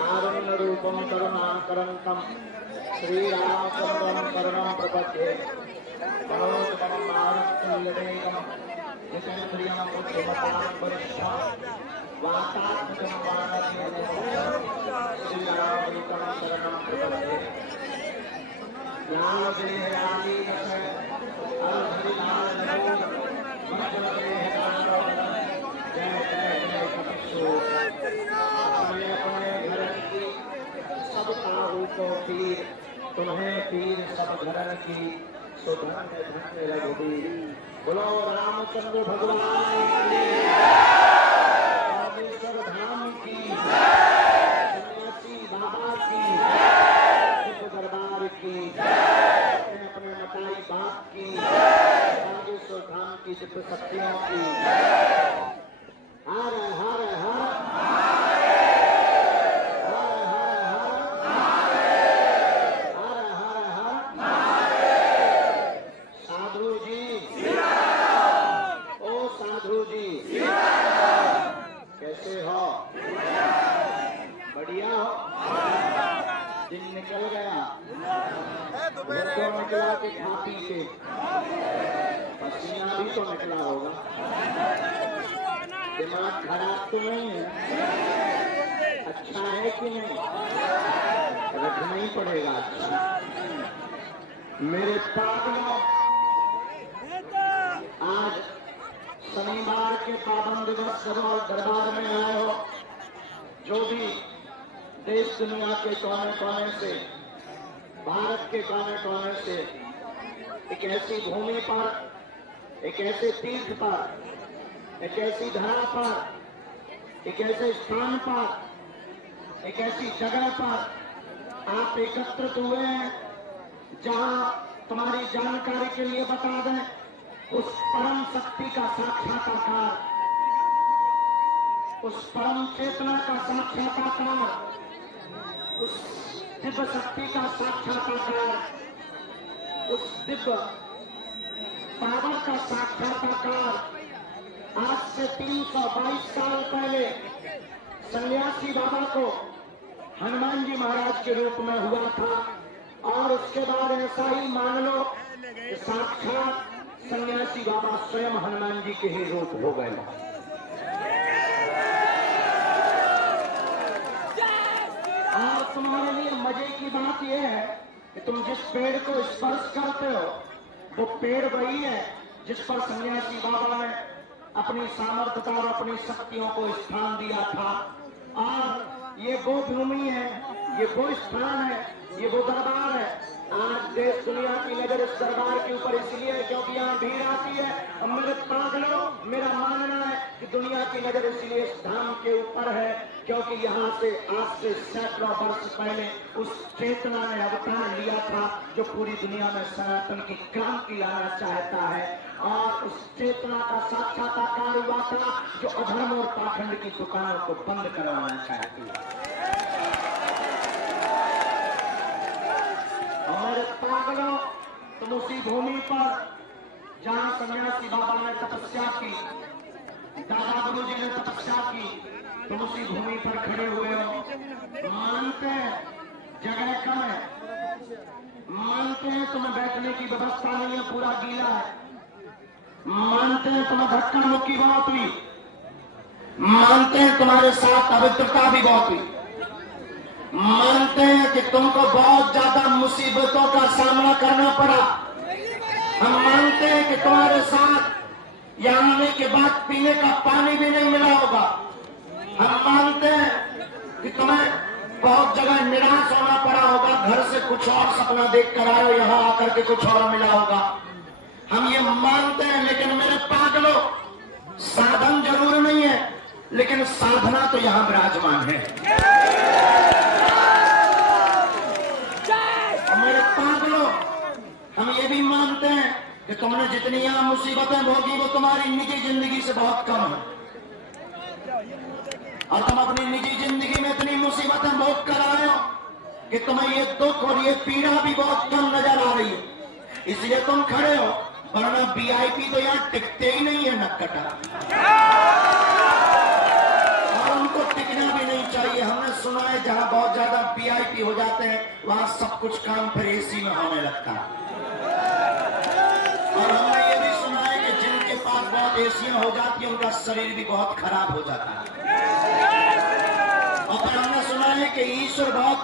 कारुण्यरूपं करुणाकरन्तं श्रीरामचन्द्रं करुणं प्रपद्ये मनोजवनं मारुत्तुल्यवेगं जितेन्द्रियं बुद्धिमतां वरिष्ठं वातात्मजं वानरमेघं श्रीरामदूतं शरणं प्रपद्ये लालदेहरालीनश अलहरिलालनमो मंगलदेहरालो जय जय जय कपिशोर अपने घर की सब काहू को पीर तुम्हें पीर सब घरन की सुधन्य धन्य रघुवीर। बोलो रामचंद्र भगवान की रामेश्वर धाम की सन्यासी बाबा की शिव दरबार की अपने मताई बाप की रामेश्वर धाम की शिव शक्तियों की हर हर हर निकल गया निकला के खा पी के पसीना भी तो निकला होगा। दिमाग खराब तो नहीं है, अच्छा है कि नहीं, रखना ही पड़ेगा अच्छा। मेरे पागलों, आज शनिवार के पावन दिवस दरबार में आए हो, जो भी देश दुनिया के कोने कोने से, भारत के कोने कोने से एक ऐसी भूमि पर, एक ऐसे तीर्थ पर, एक ऐसी धरा पर, एक ऐसे स्थान पर, एक ऐसी जगह पर आप एकत्रित हुए हैं जहां तुम्हारी जानकारी के लिए बता दें, उस परम शक्ति का साक्षात्कार, उस परम चेतना का साक्षात्कार, उस दिव्य शक्ति का साक्षात्कार, उस दिव्य पावर का साक्षात्कार आज से 322 साल पहले सन्यासी बाबा को हनुमान जी महाराज के रूप में हुआ था। और उसके बाद ऐसा ही मान लो कि साक्षात सन्यासी बाबा स्वयं हनुमान जी के ही रूप हो गए। और तुम्हारे लिए मजे की बात यह है कि तुम जिस पेड़ को स्पर्श करते हो वो पेड़ वही है जिस पर सन्यासी बाबा ने अपनी सामर्थ्यता और अपनी शक्तियों को स्थान दिया था। और ये वो भूमि है, ये वो स्थान है, ये वो दरबार है। आज देश दुनिया की नजर इस दरबार के ऊपर इसलिए है क्योंकि यहाँ भीड़ आती है। अब मेरे पागलों, मेरा मानना है कि दुनिया की नजर इसलिए इस धाम के ऊपर है क्योंकि यहाँ से आज से सैकड़ों वर्ष पहले उस चेतना ने अवतार लिया था जो पूरी दुनिया में सनातन की क्रांति लाना चाहता है, और उस चेतना का साक्षात्कार हुआ था जो अधर्म और पाखंड की दुकानों को बंद करवाना चाहती है। हमारे पागलों, तुम उसी भूमि पर जहां सन्यासी बाबा ने तपस्या की, दादा गुरु जी ने तपस्या की, तुम उसी भूमि पर खड़े हुए हो। मानते हैं जगह कम है, मानते हैं तुम्हें बैठने की व्यवस्था नहीं है, पूरा गीला है, मानते हैं तुम्हें धक्का मुक्की बहुत हुई, मानते हैं तुम्हारे साथ अभद्रता भी बहुत हुई, मानते हैं कि तुमको बहुत ज्यादा मुसीबतों का सामना करना पड़ा। हम मानते हैं कि तुम्हारे साथ यहाँ आने के बाद पीने का पानी भी नहीं मिला होगा। हम मानते हैं कि तुम्हें बहुत जगह निराश होना पड़ा होगा, घर से कुछ और सपना देख कर आए हो, यहाँ आकर के कुछ और मिला होगा। हम ये मानते हैं, लेकिन मेरे पागलों, साधन जरूर नहीं है लेकिन साधना तो यहाँ विराजमान है। हम ये भी मानते हैं कि तुमने जितनी यहाँ मुसीबतें भोगी वो तुम्हारी निजी जिंदगी से बहुत कम है, और तुम अपनी निजी जिंदगी में इतनी मुसीबतें भोग कर आए हो कि तुम्हें ये दुख और ये पीड़ा भी बहुत कम नजर आ रही है, इसलिए तुम खड़े हो। वरना वीआईपी तो यहाँ टिकते ही नहीं है नक्कटा, और उनको टिकना भी नहीं चाहिए। हमने सुना है जहाँ बहुत ज्यादा वीआईपी हो जाते हैं वहां सब कुछ काम फिर एसी में होने लगता है, और हमने ये भी सुना है कि जिनके पास बहुत एसियां हो जाती है उनका शरीर भी बहुत खराब हो जाता है। और फिर हमने सुना है कि ईश्वर बहुत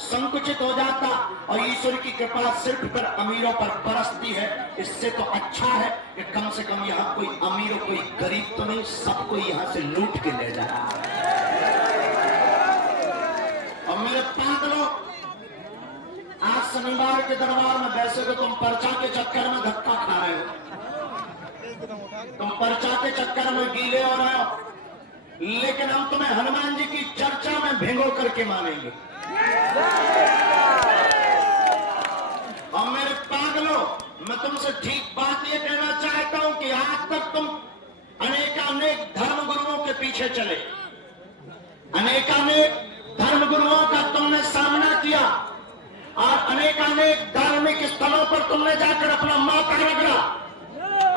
संकुचित हो जाता और ईश्वर की कृपा सिर्फ पर अमीरों पर बरसती है। इससे तो अच्छा है कि कम से कम यहाँ कोई अमीर और कोई गरीब तो नहीं, सबको यहाँ से लूट के ले जा रहा है। और मेरे पागलों, आज शनिवार के दरबार में वैसे तो तुम पर्चा के चक्कर में धक्का खा रहे हो, तुम पर्चा के चक्कर में गीले हो रहे हो, लेकिन हम तुम्हें हनुमान जी की चर्चा में भिगो करके मानेंगे। और मेरे पागलों, मैं तुमसे ठीक बात ये कहना चाहता हूं कि आज तक तुम अनेकानेक धर्म गुरुओं के पीछे चले, अनेकानेक धर्म गुरुओं का तुमने सामना किया, और अनेकानेक धार्मिक स्थलों पर तुमने जाकर अपना माथा रगड़ा,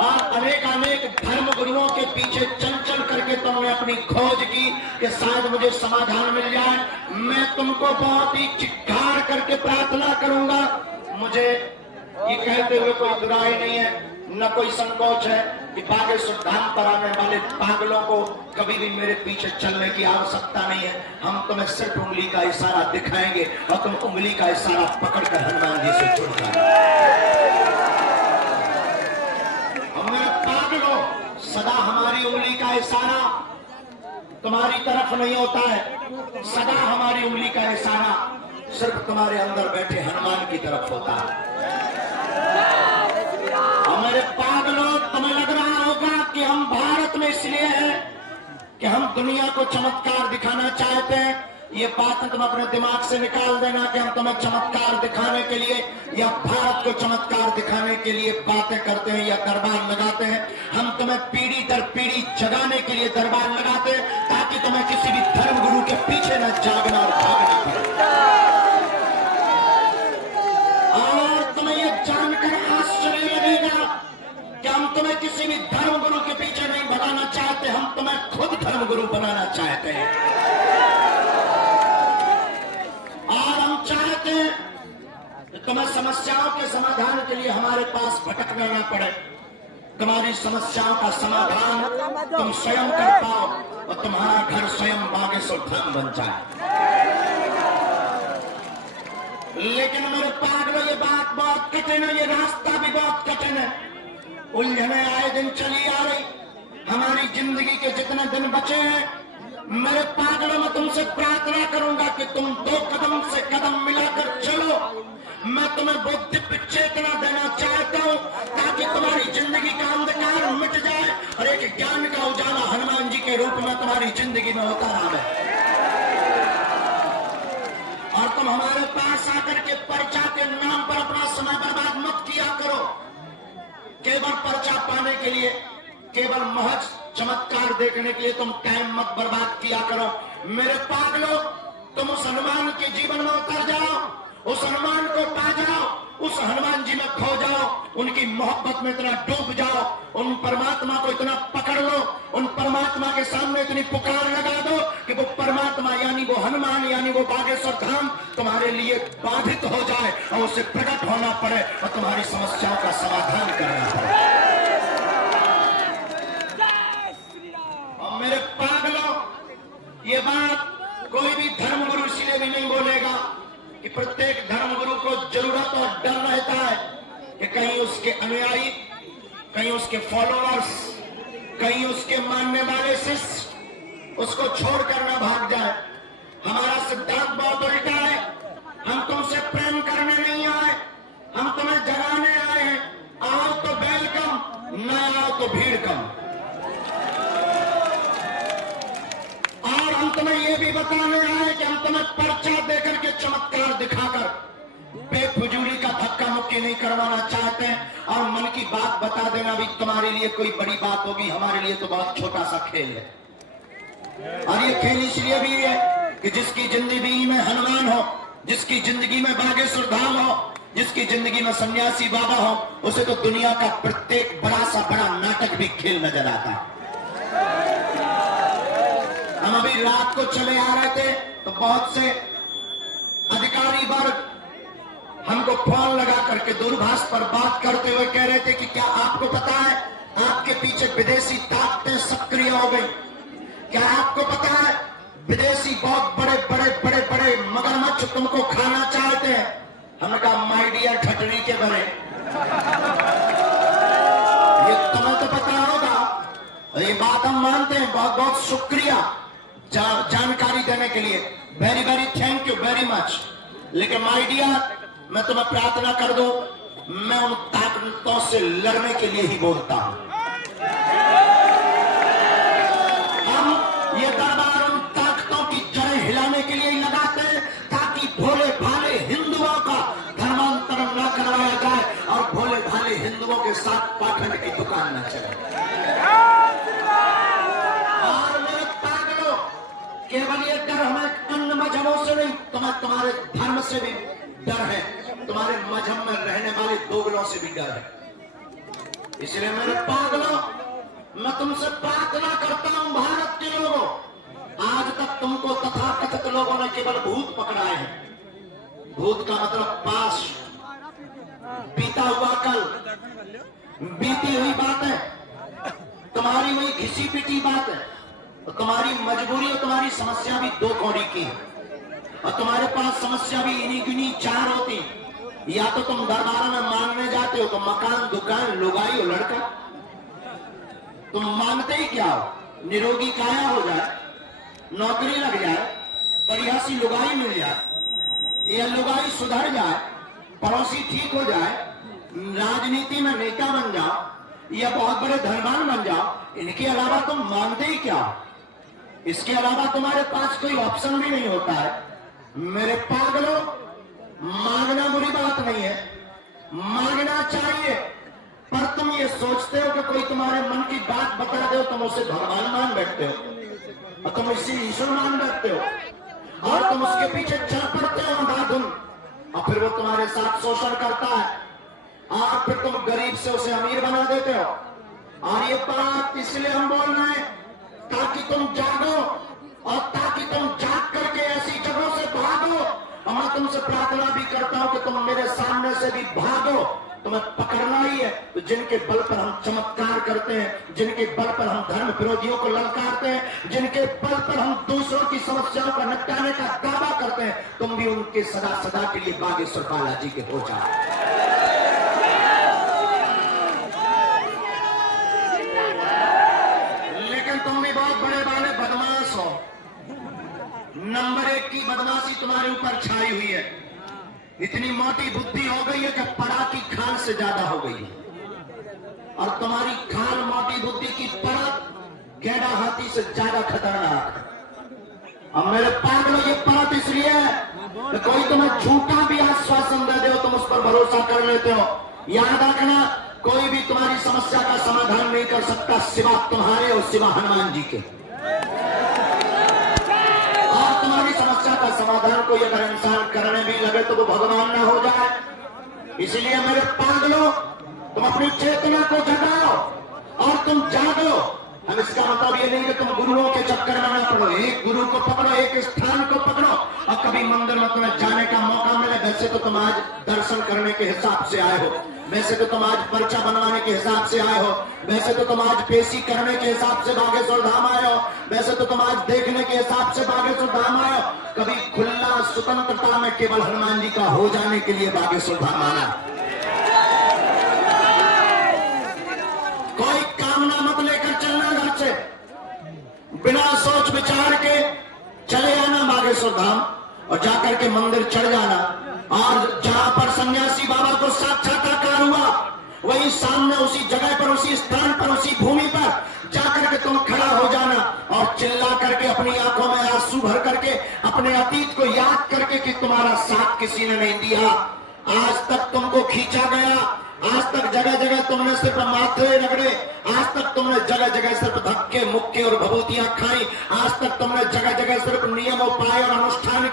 और अनेकानेक धर्म गुरुओं के पीछे चल चल करके तुमने अपनी खोज की कि शायद मुझे समाधान मिल जाए। मैं तुमको बहुत ही चिक्कार करके प्रार्थना करूंगा। मुझे ये कहते हुए कोई बुराई नहीं है, न कोई संकोच है कि बागेश्वर धाम पर आने वाले पागलों को कभी भी मेरे पीछे चलने की आवश्यकता नहीं है। हम तुम्हें सिर्फ उंगली का इशारा दिखाएंगे और तुम उंगली का इशारा पकड़कर हनुमान जी से जुड़ जाओ। सदा हमारी उंगली का इशारा तुम्हारी तरफ नहीं होता है, सदा हमारी उंगली का इशारा सिर्फ तुम्हारे अंदर बैठे हनुमान की तरफ होता है। और मेरे पागलों, तुम्हें लग रहा होगा कि हम भारत में इसलिए हैं कि हम दुनिया को चमत्कार दिखाना चाहते हैं। ये बात तुम अपने दिमाग से निकाल देना कि हम तुम्हें चमत्कार दिखाने के लिए या भारत को चमत्कार दिखाने के लिए बातें करते हैं या दरबार लगाते हैं। हम तुम्हें पीढ़ी दर पीढ़ी जगाने के लिए दरबार लगाते हैं ताकि तुम्हें किसी भी धर्म गुरु के पीछे न जागना और भागना पड़े। और तुम्हें यह जानकर आश्चर्य लगेगा कि हम तुम्हें किसी भी धर्म गुरु के पीछे नहीं भगाना चाहते, हम तुम्हें खुद धर्म गुरु बनाना चाहते हैं। और हम चाहते हैं कि तुम्हें समस्याओं के समाधान के लिए हमारे पास भटकना ना पड़े, तुम्हारी समस्याओं का समाधान तुम स्वयं कर पाओ और तुम्हारा घर स्वयं बागेश्वर धाम बन जाए। लेकिन मेरे पागलों, ये बात बहुत कठिन है, ये रास्ता भी बहुत कठिन है। उलझने आए दिन चली आ रही। हमारी जिंदगी के जितने दिन बचे हैं मेरे पागलों में तुमसे प्रार्थना करूंगा कि तुम 2 कदम से कदम मिलाकर चलो। मैं तुम्हें बुद्धि चेतना देना चाहता हूं ताकि तुम्हारी जिंदगी का अंधकार मिट जाए और एक ज्ञान का उजाला हनुमान जी के रूप में तुम्हारी जिंदगी में होता रहे। और तुम हमारे पास आकर के पर्चा के नाम पर अपना समय बर्बाद मत किया करो। केवल पर्चा पाने के लिए, केवल महज चमत्कार देखने के लिए तुम टाइम मत बर्बाद किया करो। मेरे पागलों, तुम उस हनुमान के जीवन में उतर जाओ, उस हनुमान को पा जाओ, उस हनुमान जी में खो जाओ, उनकी मोहब्बत में इतना डूब जाओ, उन परमात्मा को इतना पकड़ लो, उन परमात्मा के सामने इतनी पुकार लगा दो कि वो परमात्मा यानी वो हनुमान यानी वो बागेश्वर धाम तुम्हारे लिए बाधित हो जाए और उसे प्रकट होना पड़े और तुम्हारी समस्याओं का समाधान करना पड़े। और मेरे पागलों, ये बात कोई भी धर्मगुरु इसलिए भी नहीं बोलेगा कि प्रत्येक धर्मगुरु को जरूरत और डर रहता है कि कहीं उसके अनुयायी, कहीं उसके फॉलोअर्स, कहीं उसके मानने वाले शिष्य उसको छोड़कर ना भाग जाए। हमारा सिद्धांत बहुत उल्टा है। हम तुमसे प्रेम करने नहीं आए, हम तुम्हें जगाने आए हैं। आओ तो वेलकम, न आओ तो भीड़ कम। और हम तुम्हें यह भी बताने आए कि हम तुम्हें पर्चा देकर के चमत्कार दिखाकर बेफजूली का धक्का मुक्की नहीं करवाना चाहते हैं। और मन की बात बता देना भी तुम्हारे लिए कोई बड़ी बात होगी, हमारे लिए तो बहुत छोटा सा खेल है। और ये खेल इसलिए भी है कि जिसकी जिंदगी में हनुमान हो, जिसकी जिंदगी में बागेश्वर धाम हो, जिसकी जिंदगी में सन्यासी बाबा हो, उसे तो दुनिया का प्रत्येक बड़ा सा बड़ा नाटक भी खेल नजर आता है। हम अभी रात को चले आ रहे थे तो बहुत से अधिकारी वर्ग हमको फोन लगा करके दूरभाष पर बात करते हुए कह रहे थे कि क्या आपको पता है आपके पीछे विदेशी ताकतें सक्रिय हो गई? क्या आपको पता है विदेशी बहुत बड़े बड़े बड़े बड़े मगरमच्छ तुमको खाना चाहते हैं? हमने कहा माय डियर ठटरी के बड़े, ये तुम्हें तो पता होगा। ये बात हम मानते हैं। बहुत बहुत शुक्रिया जानकारी देने के लिए। Very very thank you very much. लेकिन माय डियर, मैं तुम्हें प्रार्थना कर दूं, मैं उन ताकतों से लड़ने के लिए ही बोलता हूं। हम ये दरबार उन ताकतों की जड़ें हिलाने के लिए ही लगाते हैं ताकि भोले भाले हिंदुओं का धर्मांतरण न करवाया जाए और भोले भाले हिंदुओं के साथ पाखंड की दुकान न चले। और मेरे पागलों, केवल ये डर हमें अन्य मजहबों से नहीं, तुम्हारे धर्म से भी डर है, तुम्हारे मजहब में रहने वाले दोगलों से भी डर है। इसलिए मेरे पागलों, मैं तुमसे प्रार्थना करता हूं भारत के लोगों, आज तक तुमको तथाकथित लोगों ने केवल भूत पकड़ाए हैं। भूत का मतलब पास, बीता हुआ कल, बीती हुई बात है, तुम्हारी वही घिसी पिटी बात है। तो तुम्हारी मजबूरी और तुम्हारी समस्या भी 2 कौड़ी की है। और तुम्हारे पास समस्या भी इन्हीं गिनी 4 होती। या तो तुम दरबार में मांगने जाते हो तो मकान, दुकान, लुगाई और लड़का। तुम मांगते ही क्या हो? निरोगी काया हो जाए, नौकरी लग जाए, बढ़िया सी लुगाई मिल जाए, या लुगाई सुधर जाए, पड़ोसी ठीक हो जाए, राजनीति में नेता बन जाओ या बहुत बड़े धनवान बन जाओ। इनके अलावा तुम मांगते ही क्या हो? इसके अलावा तुम्हारे पास कोई ऑप्शन भी नहीं होता है। मेरे पागलों, मांगना बुरी बात नहीं है, मांगना चाहिए, पर तुम ये सोचते हो कि कोई तुम्हारे मन की बात बता दे, तुम उसे भगवान मान बैठते हो और तुम इसी ईश्वर मान बैठते हो और तुम उसके पीछे चल पड़ते हो अंधाधुन, और फिर वो तुम्हारे साथ शोषण करता है और फिर तुम गरीब से उसे अमीर बना देते हो। और ये बात इसलिए हम बोल रहे हैं ताकि तुम जागो और ताकि तुम जाग करके ऐसी जगहों से भागो। और मैं तुमसे प्रार्थना भी करता हूं कि तुम मेरे सामने से भी भागो। तुम्हें पकड़ना ही है तो जिनके बल पर हम चमत्कार करते हैं, जिनके बल पर हम धर्म विरोधियों को ललकारते हैं, जिनके बल पर हम दूसरों की समस्याओं का निपटाने का दावा करते हैं, तुम भी उनके सदा सदा के लिए बागेश्वर बालाजी के हो जाओ। लेकिन तुम भी बहुत बड़े बड़े बदमाश हो। पेट की बदमाशी तुम्हारे ऊपर छाई हुई है। इतनी मोटी बुद्धि हो गई है कि पड़ा की खाल से ज्यादा हो गई है। और तुम्हारी खाल मोटी बुद्धि की परत गैंडा हाथी से ज्यादा खतरनाक है। अब मेरे पागलों, ये परत इसलिए है कि कोई तुम्हें झूठा भी आश्वासन दे दे, तुम उस पर भरोसा कर लेते हो। याद रखना, कोई भी तुम्हारी समस्या का समाधान नहीं कर सकता सिवा तुम्हारे और सिवा हनुमान जी के। और तुम्हारी समस्या का समाधान कोई अगर इंसान करने भी लगे तो वो भगवान ना हो जाए। इसलिए मेरे पागलों, तुम अपनी चेतना को जगाओ और तुम जागो। अब इसका मतलब ये नहीं कि तुम गुरुओं के चक्कर में ना पड़ो। एक गुरु को पकड़ो, एक स्थान को पकड़ो और कभी मंदिर में तुम्हें जाने का मौका मिले। वैसे तो तुम आज दर्शन करने के हिसाब से आए हो, वैसे तो तुम आज पर्चा बनवाने के हिसाब से आए हो, वैसे तो तुम आज पेशी करने के हिसाब से बागेश्वर धाम आए हो, वैसे तो तुम आज देखने के हिसाब से बागेश्वर धाम आए हो। कभी खुला स्वतंत्रता में केवल हनुमान जी का हो जाने के लिए बागेश्वर धाम आना। कोई कामना मत लेकर चलना घर से, बिना सोच विचार के चले आना बागेश्वर धाम और जाकर के मंदिर चढ़ जाना। और जहां पर सन्यासी बाबा को साक्षात्कार हुआ, वही सामने उसी जगह पर, उसी स्थान पर, उसी भूमि पर जाकर के तुम खड़ा हो जाना और चिल्ला करके अपनी आंखों में आंसू भर करके अपने अतीत को याद करके कि तुम्हारा साथ किसी ने नहीं दिया, आज तक तुमको खींचा गया, आज तक जगह जगह तुमने सिर्फ माथे रगड़े, आज तक तुमने जगह जगह सिर्फ धक्के मुक्के और भभूतियां खाई, आज तक तुमने जगह जगह सिर्फ नियम उपाय और अनुष्ठान